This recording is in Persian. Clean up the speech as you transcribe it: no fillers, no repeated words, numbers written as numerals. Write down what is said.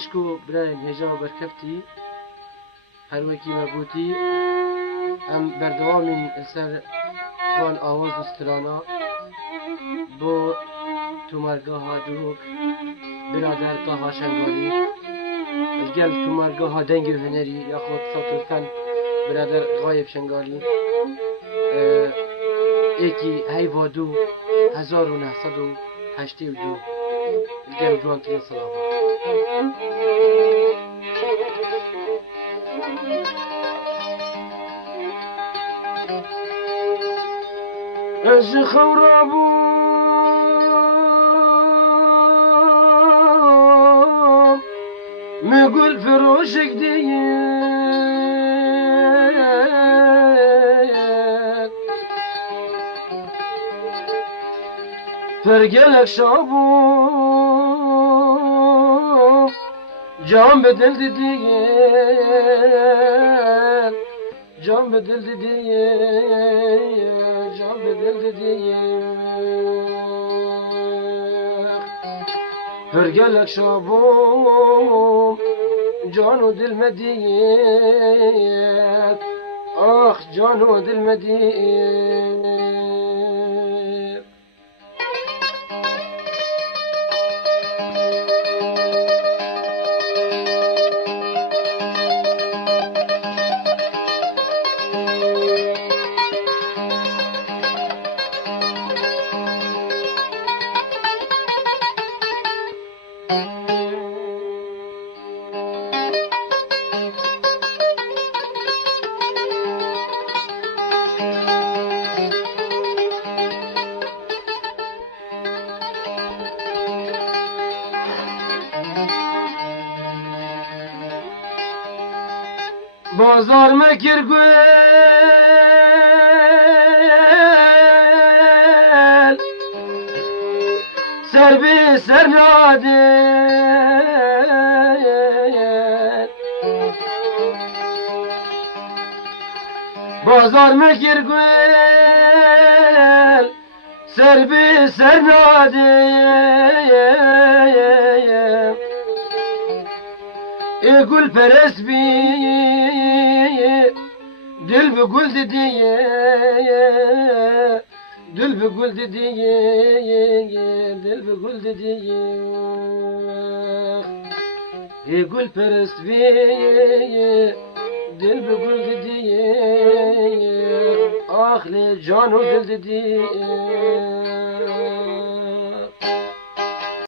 عشقو برای نجا برکفتی هر وکی مگوتی ام بردوامین سر وان آواز و سترانا بو تومرگاه دوک برادر طه شنگالی الگل تومرگاه دنگ هنری یا خود صوت الفن برادر غایب شنگالی ایکی هیوادو 1982 الگل دوانترین سلامه از خورابو میگل فروشک دید فرگلک شابو جام به دل دید جام به دل دید جام به دل دید فرگلک شابو جان و دل مدید آخ جان و دل مدید بازار مکر گل سر به سر ناده بازار مکر گل سر به سر ناده گل پرست بی دل به گل دیه دل به گل دیه دل به گل دیه گل پرست بی دل به گل دیه آخ لی جان و دل دیه